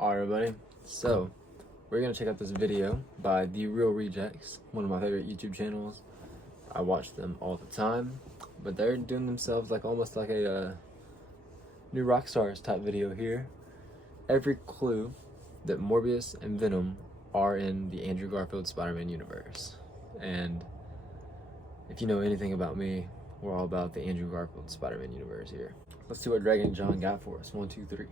Alright everybody, so we're going to check out this video by The Real Rejects, one of my favorite YouTube channels. I watch them all the time, but they're doing themselves like almost like a new Rockstars type video here. Every clue that Morbius and Venom are in the Andrew Garfield Spider-Man universe. And if you know anything about me, we're all about the Andrew Garfield Spider-Man universe here. Let's see what Dragon John got for us. 1, 2, 3.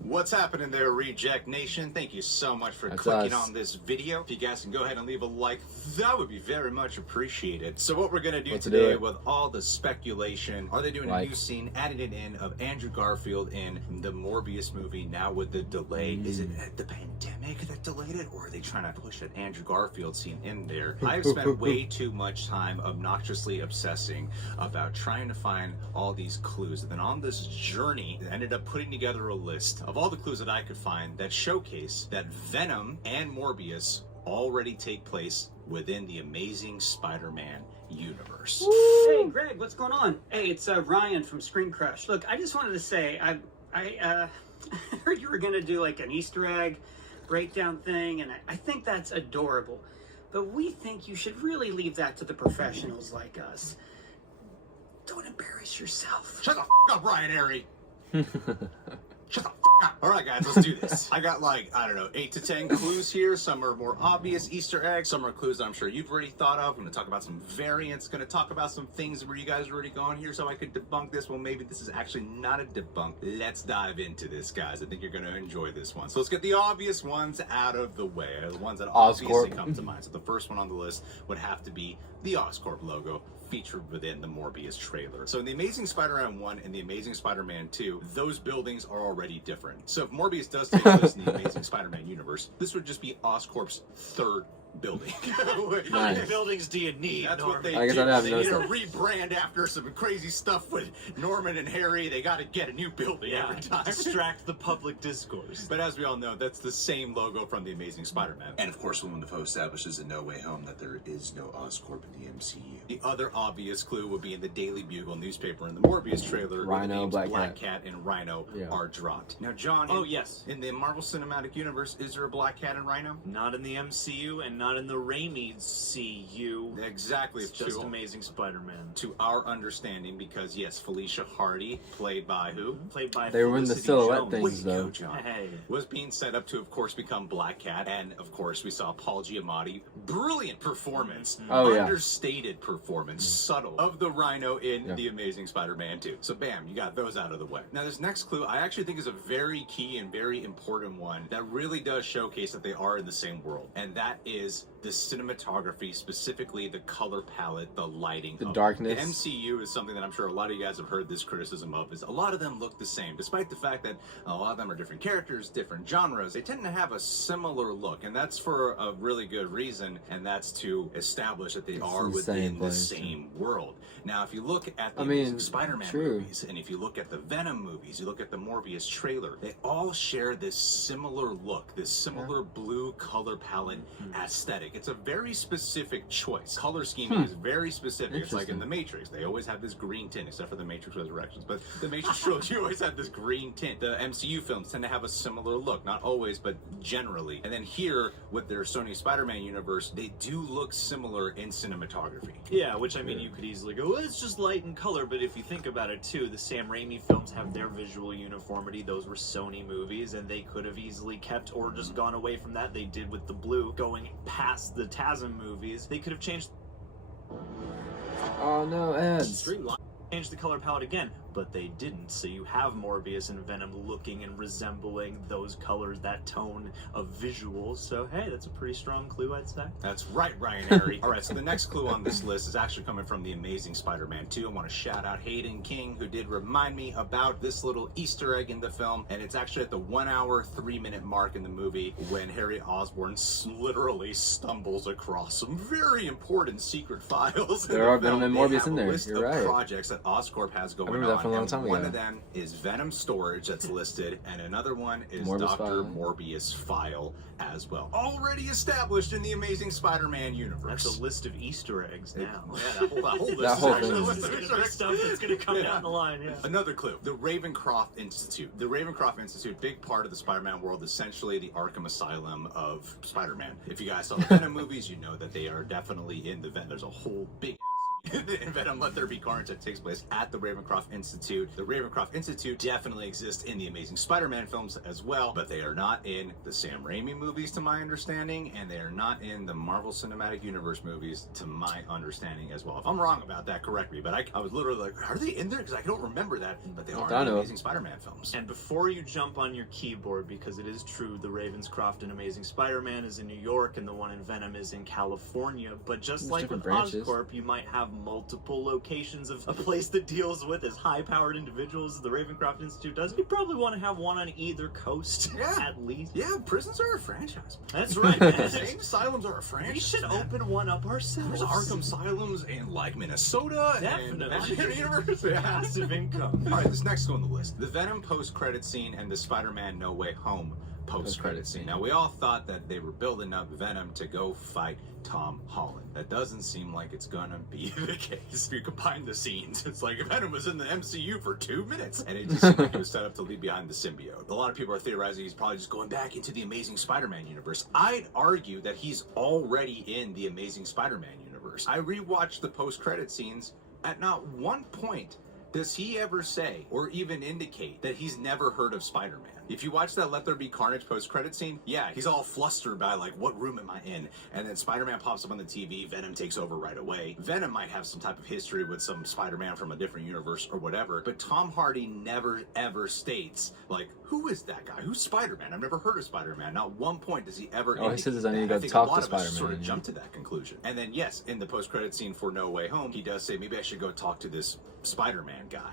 What's happening there, Reject Nation? Thank you so much for clicking on this video. If you guys can go ahead and leave a like, that would be very much appreciated. So what we're going to do today with all the speculation, are they doing a new scene, adding it in, of Andrew Garfield in the Morbius movie now with the delay? Is it the pandemic that delayed it, or are they trying to push an Andrew Garfield scene in there? I've spent way too much time obnoxiously obsessing about trying to find all these clues. And then on this journey, I ended up putting together a list of all the clues that I could find that showcase that Venom and Morbius already take place within the Amazing Spider-Man universe. Hey Greg, what's going on? Hey, it's Ryan from Screen Crush. Look, I just wanted to say, I heard you were gonna do like an Easter egg breakdown thing, and I think that's adorable. But we think you should really leave that to the professionals like us. Don't embarrass yourself. Shut the f*** up, Ryan Airy. Shut the f*** up. Alright guys, let's do this. I got like, I don't know, 8 to 10 clues here. Some are more obvious Easter eggs. Some are clues that I'm sure you've already thought of. I'm going to talk about some variants. Going to talk about some things where you guys are already going here so I could debunk this. Well, maybe this is actually not a debunk. Let's dive into this, guys. I think you're going to enjoy this one. So let's get the obvious ones out of the way. The ones that obviously come to mind. So the first one on the list would have to be the Oscorp logo, featured within the Morbius trailer. So in the Amazing Spider-Man 1 and the Amazing Spider-Man 2, those buildings are already different. So if Morbius does take place in the Amazing Spider-Man universe, this would just be Oscorp's third building. How many buildings do you need? That's Norman? what they I guess do. I'd have They no need to sense. rebrand after some crazy stuff with Norman and Harry. They got to get a new building every time. Distract the public discourse. But as we all know, that's the same logo from the Amazing Spider-Man. And of course, Willem Dafoe establishes in No Way Home that there is no Oscorp in the MCU. The other obvious clue would be in the Daily Bugle newspaper in the Morbius trailer. Rhino, where the names Black Cat and Rhino Yeah. are dropped. Now, John. Oh, yes. In the Marvel Cinematic Universe, is there a Black Cat and Rhino? Not in the MCU and not in the Raimi CU. Exactly. It's just Amazing Spider-Man. To our understanding, because yes, Felicia Hardy, played by who? Played by They were in the Felicity silhouette Jones. things, Way to go, though. John. Hey. Was being set up to, of course, become Black Cat, and of course, we saw Paul Giamatti. Brilliant performance, Oh, yeah. understated performance, subtle, of the Rhino in The Amazing Spider-Man 2. So, bam, you got those out of the way. Now, this next clue, I actually think is a very key and very important one that really does showcase that they are in the same world, and that is the cinematography, specifically the color palette, the lighting, The darkness. The MCU is something that I'm sure a lot of you guys have heard this criticism of, is a lot of them look the same, despite the fact that a lot of them are different characters, different genres. They tend to have a similar look, and that's for a really good reason, and that's to establish that they are within the same world. Now, if you look at the Amazing Spider-Man movies, and if you look at the Venom movies, you look at the Morbius trailer, they all share this similar look, this similar blue color palette aesthetic. It's a very specific choice. Color scheming is very specific. It's like in the Matrix. They always have this green tint, except for the Matrix Resurrections. But the Matrix trilogy always had this green tint. The MCU films tend to have a similar look. Not always, but generally. And then here, with their Sony Spider-Man universe, they do look similar in cinematography. Yeah, which I mean, you could easily go, well, it's just light and color, but if you think about it too, the Sam Raimi films have their visual uniformity. Those were Sony movies, and they could have easily kept or just gone away from that. They did with the blue, going past the TASM movies. They could have changed Oh no, ads. changed the color palette again, but they didn't. So you have Morbius and Venom looking and resembling those colors, that tone of visuals. So hey, that's a pretty strong clue, I'd say. That's right, Ryan Airy. All right, so the next clue on this list is actually coming from the Amazing Spider-Man 2. I want to shout out Hayden King, who did remind me about this little Easter egg in the film, and it's actually at the 1 hour, 3 minute mark in the movie when Harry Osborn literally stumbles across some very important secret files. There are Venom and Morbius in there. List You're of right. projects that Oscorp has going remember that on. from a long time ago. One of them is Venom Storage that's listed, and another one is Morbius Dr. File. Morbius File as well. Already established in the Amazing Spider-Man universe. That's a list of Easter eggs now. Yeah, that whole list. That is whole actually thing. a This list is of gonna Easter be eggs. stuff that's gonna come Yeah. down the line. Yeah. Another clue, the Ravencroft Institute. The Ravencroft Institute, big part of the Spider-Man world, essentially the Arkham Asylum of Spider-Man. If you guys saw the Venom movies, you know that they are definitely in the Venom. There's a whole big in Venom Let There Be Carnage that takes place at the Ravencroft Institute. The Ravencroft Institute definitely exists in the Amazing Spider-Man films as well, but they are not in the Sam Raimi movies to my understanding, and they are not in the Marvel Cinematic Universe movies to my understanding as well. If I'm wrong about that, correct me, but I was literally like, are they in there? Because I don't remember that, but they are in the Amazing Spider-Man films. And before you jump on your keyboard, because it is true, the Ravenscroft and Amazing Spider-Man is in New York, and the one in Venom is in California, but just There's like different with branches. Oscorp, you might have multiple locations of a place that deals with as high-powered individuals as the Ravencroft Institute does. You probably want to have one on either coast, Yeah. at least. Yeah, prisons are a franchise. That's right, man. Insane asylums are a franchise. We should man. open one up ourselves. There's Arkham Asylums in like Minnesota and Definitely. Magic Universe. Yeah. Passive income. All right, this next one on the list: the Venom post-credit scene and the Spider-Man No Way Home post-credit scene. Now, we all thought that they were building up Venom to go fight Tom Holland. That doesn't seem like it's gonna be the case. If you combine the scenes, it's like Venom was in the MCU for 2 minutes, and it just seemed like it was set up to leave behind the symbiote. A lot of people are theorizing he's probably just going back into the Amazing Spider-Man universe. I'd argue that he's already in the Amazing Spider-Man universe. I rewatched the post-credit scenes. At not one point does he ever say or even indicate that he's never heard of Spider-Man. If you watch that Let There Be Carnage post-credit scene, yeah, he's all flustered by like, what room am I in? And then Spider-Man pops up on the TV, Venom takes over right away. Venom might have some type of history with some Spider-Man from a different universe or whatever, but Tom Hardy never ever states, like, who is that guy? Who's Spider-Man? I've never heard of Spider-Man. Not one point does he ever All he says is, I need to indicate go that. think talk a lot to of us Spider-Man, sort of yeah. jump to that conclusion. And then, yes, in the post-credit scene for No Way Home, he does say, maybe I should go talk to this Spider-Man guy.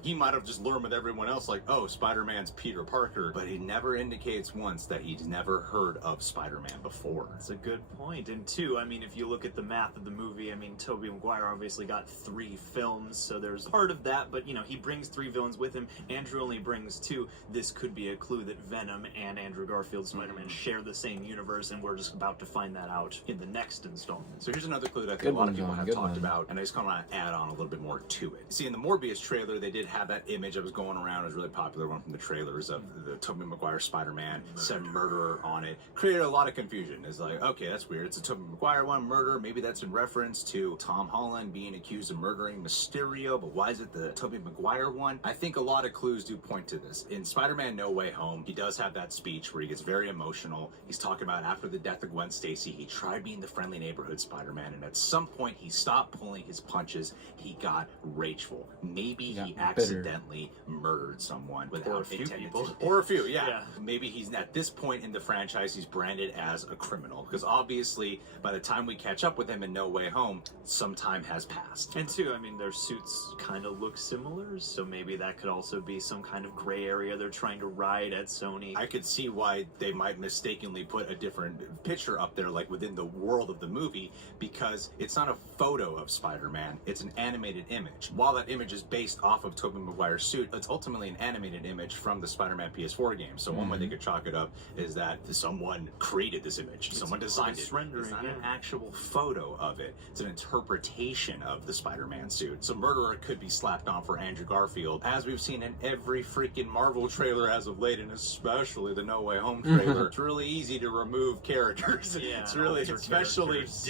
He might have just learned with everyone else, like, oh, Spider-Man's Peter Parker, but he never indicates once that he's never heard of Spider-Man before. That's a good point. And two, I mean, if you look at the math of the movie, I mean, Tobey Maguire obviously got 3 films, so there's part of that, but, you know, he brings 3 villains with him. Andrew only brings 2. This could be a clue that Venom and Andrew Garfield's Spider-Man share the same universe, and we're just about to find that out in the next installment. So here's another clue that I think Good a lot one, of people John, have good talked one. about, and I just kind of want to add on a little bit more to it. See, in the Morbius trailer, they did have that image that was going around. It was a really popular one from the trailers of the Tobey Maguire Spider-Man, said murderer on it. Created a lot of confusion. It's like, okay, that's weird. It's a Tobey Maguire one, murder. Maybe that's in reference to Tom Holland being accused of murdering Mysterio, but why is it the Tobey Maguire one? I think a lot of clues do point to this. In Spider-Man No Way Home, he does have that speech where he gets very emotional. He's talking about after the death of Gwen Stacy, he tried being the friendly neighborhood Spider-Man, and at some point he stopped pulling his punches. He got rageful. Maybe he bitter. accidentally murdered someone without Or a few intending people. to. Or a few, yeah. Yeah. Maybe he's at this point in the franchise, he's branded as a criminal, because obviously by the time we catch up with him in No Way Home, some time has passed. And two, I mean, their suits kind of look similar, so maybe that could also be some kind of gray area they're trying to ride at Sony. I could see why they might mistakenly put a different picture up there, like within the world of the movie, because it's not a photo of Spider-Man, it's an animated image. While that image is based off of Tobey Maguire's suit, it's ultimately an animated image from the Spider-Man PS4 game. So one way they could chalk it up is that someone created this image, someone designed it. rendering, It's not yeah. an actual photo of it, it's an interpretation of the Spider-Man suit. So murderer could be slapped on for Andrew Garfield, as we've seen in every freaking Marvel trailer as of late, and especially the No Way Home trailer. It's really easy to remove characters. Yeah, It's really, alter especially characters.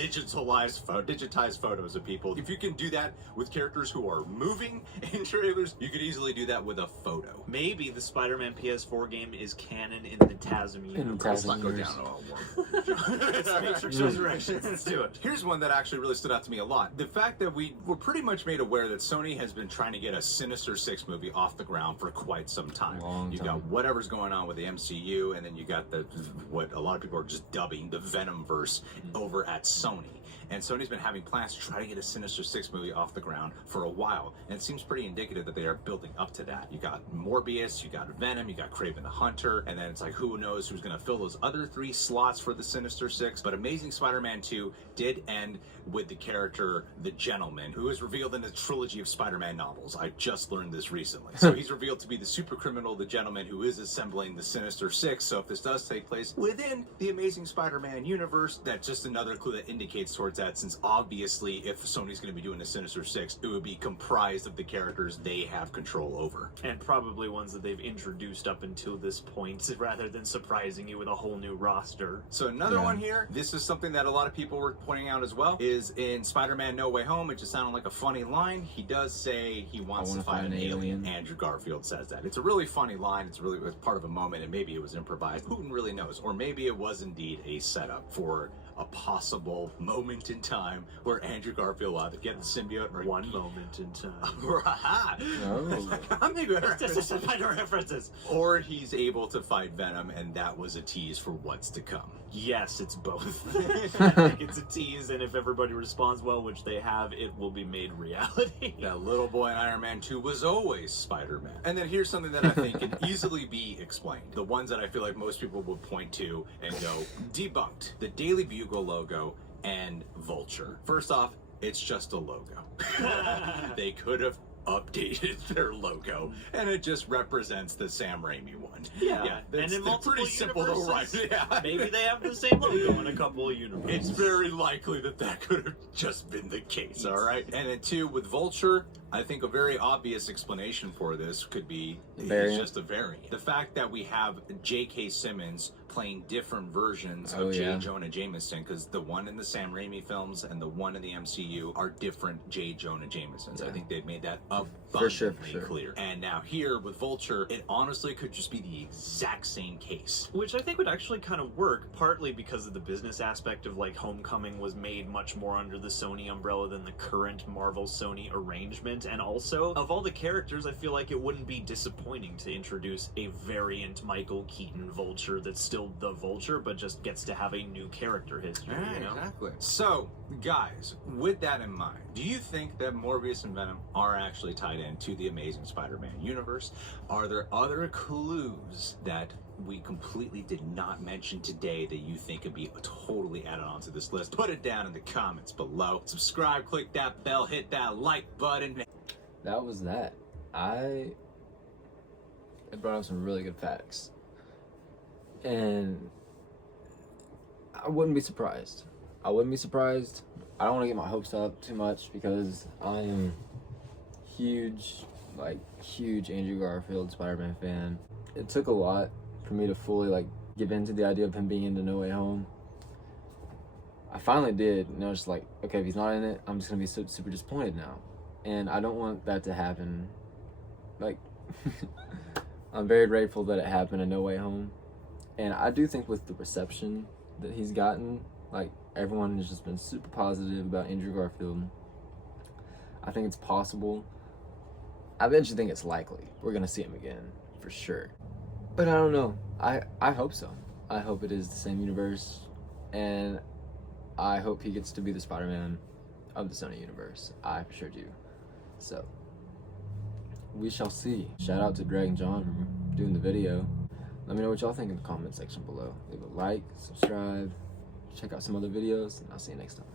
digitized photos of people. If you can do that with characters who are moving in trailers, you could easily do that with a photo. Maybe the Spider-Man PS4 game is canon in the TASM In the universe. TASM Let's not go universe. down a wormhole. It's Matrix Resurrections. Let's do it. Here's one that actually really stood out to me a lot. The fact that we were pretty much made aware that Sony has been trying to get a Sinister Six movie off the ground for quite some time. Long You time. got whatever's going on with the MCU, and then you got the what a lot of people are just dubbing the Venomverse over at Sony. and Sony's been having plans to try to get a Sinister Six movie off the ground for a while, and it seems pretty indicative that they are building up to that. You got Morbius, you got Venom, you got Kraven the Hunter, and then it's like, who knows who's going to fill those other 3 slots for the Sinister Six. But Amazing Spider-Man 2 did end with the character The Gentleman, who is revealed in the trilogy of Spider-Man novels. I just learned this recently. So he's revealed to be the super criminal The Gentleman who is assembling the Sinister Six. So if this does take place within the Amazing Spider-Man universe, that's just another clue that indicates towards that, since obviously if Sony's going to be doing the Sinister Six, it would be comprised of the characters they have control over. And probably ones that they've introduced up until this point, rather than surprising you with a whole new roster. So another one here, this is something that a lot of people were pointing out as well, is in Spider-Man No Way Home. It just sounded like a funny line. He does say he wants to find an alien. Andrew Garfield says that. It's a really funny line. It's part of a moment, and maybe it was improvised. Who really knows? Or maybe it was indeed a setup for a possible moment in time where Andrew Garfield will either get the symbiote or one moment in time. I'm making references. Or he's able to fight Venom, and that was a tease for what's to come. Yes, it's both. I think it's a tease, and if everybody responds well, which they have, it will be made reality. That little boy in Iron Man 2 was always Spider-Man. And then here's something that I think can easily be explained. The ones that I feel like most people would point to and go, debunked. The Daily Bugle logo and Vulture. First off, it's just a logo. They could have updated their logo, and it just represents the Sam Raimi one. Yeah, and in multiple pretty simple to write. Yeah. Maybe they have the same logo in a couple of universes. It's very likely that that could have just been the case, all right? And then 2, with Vulture, I think a very obvious explanation for this could be it's just a variant. The fact that we have J.K. Simmons playing different versions of J. Jonah Jameson, because the one in the Sam Raimi films and the one in the MCU are different J. Jonah Jamesons. I think they've made that abundantly clear. And now here with Vulture, it honestly could just be the exact same case. Which I think would actually kind of work, partly because of the business aspect of, like, Homecoming was made much more under the Sony umbrella than the current Marvel-Sony arrangement, and also, of all the characters, I feel like it wouldn't be disappointing to introduce a variant Michael Keaton Vulture that's still the Vulture, but just gets to have a new character history, you know? Exactly. So, guys, with that in mind, do you think that Morbius and Venom are actually tied into the Amazing Spider-Man universe? Are there other clues that we completely did not mention today that you think could be totally added onto this list? Put it down in the comments below. Subscribe, click that bell, hit that like button. That was that. It brought up some really good facts. And I wouldn't be surprised. I don't want to get my hopes up too much because I am huge Andrew Garfield Spider-Man fan. It took a lot for me to fully give into the idea of him being into No Way Home. I finally did, and I was just like, okay, if he's not in it, I'm just gonna be super disappointed now. And I don't want that to happen. I'm very grateful that it happened in No Way Home. And I do think with the reception that he's gotten, everyone has just been super positive about Andrew Garfield. I think it's possible. I eventually think it's likely we're gonna see him again, for sure. But I don't know. I hope so. I hope it is the same universe, and I hope he gets to be the Spider-Man of the Sony universe. I for sure do. So, we shall see. Shout out to Greg and John for doing the video. Let me know what y'all think in the comment section below. Leave a like, subscribe, check out some other videos, and I'll see you next time.